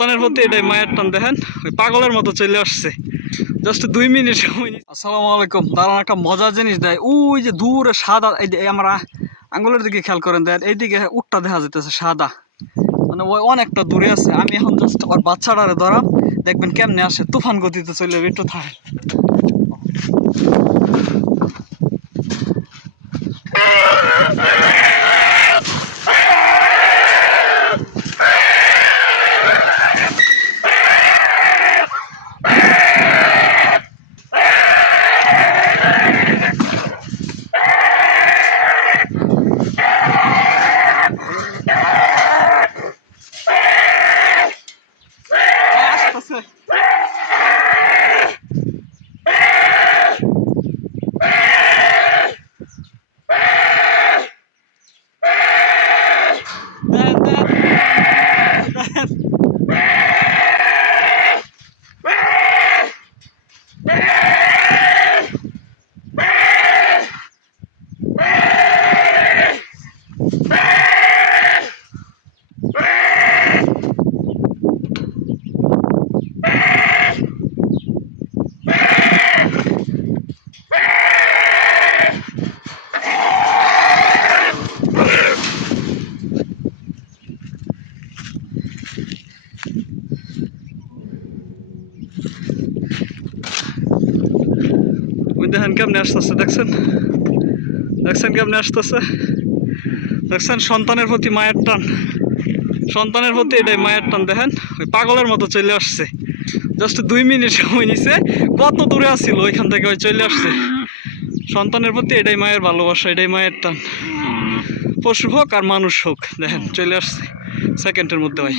সন্তানের প্রতি এটাই মায়ের টান। দেখেন ওই পাগলের মতো চলে আসছে, জাস্ট 2 মিনিট সময়। আসসালামু আলাইকুম। দাঁড়ান, একটা মজার জিনিস দেয়। ওই যে দূরে সাদা, এই আমরা আঙ্গুলের দিকে খেয়াল করেন, দেখেন এইদিকে উটটা দেখা যেতেছে সাদা, মানে ওই অনেকটা দূরে আছে। আমি এখন জাস্ট ওর বাচ্চাটারে ধরাম, দেখবেন কেমনে আসে, তুফান গতিতে চলে যাবে। একটু থাকে দেখেন কেমনে আসতেছে, দেখছেন দেখছেন কেমনে আসতেছে, দেখছেন সন্তানের প্রতি মায়ের টান, সন্তানের প্রতি এটাই মায়ের টান। দেখেন ওই পাগলের মতো চলে আসছে, জাস্ট 2 মিনিট সময় নিছে। কত দূরে আসছিল ওইখান থেকে ওই চলে আসছে। সন্তানের প্রতি এটাই মায়ের ভালোবাসা, এটাই মায়ের টান, পশু হোক আর মানুষ হোক। দেখেন চলে আসছে সেকেন্ডের মধ্যে হয়।